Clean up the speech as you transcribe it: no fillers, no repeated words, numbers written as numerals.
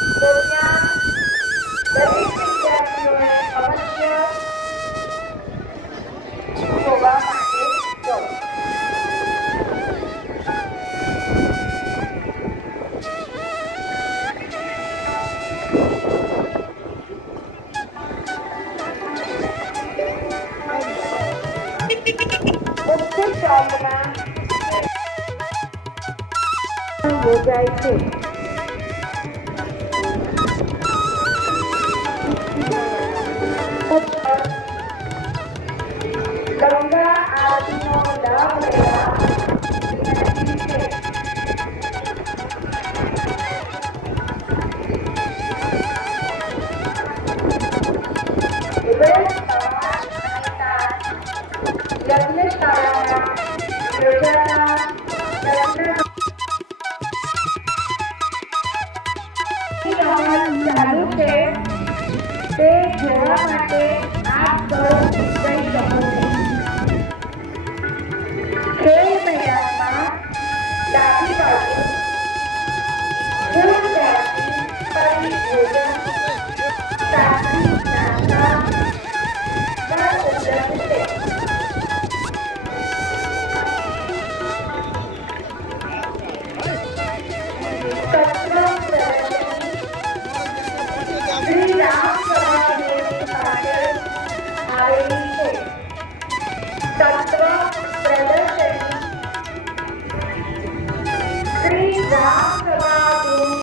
તો ત્યાં દરેક વિદ્યાર્થીઓએ અવશ્ય જોવા માટે જવું. મુખ્ય ચોકમાં યોજાય છે. ગંગા આરતીનો લાભ લેવા વિનંતી છે. યજ્ઞશાળામાં યોજાતા ચાલુ છે તે જોવા માટે આપ સૌ જઈ શકો છો. ખેલ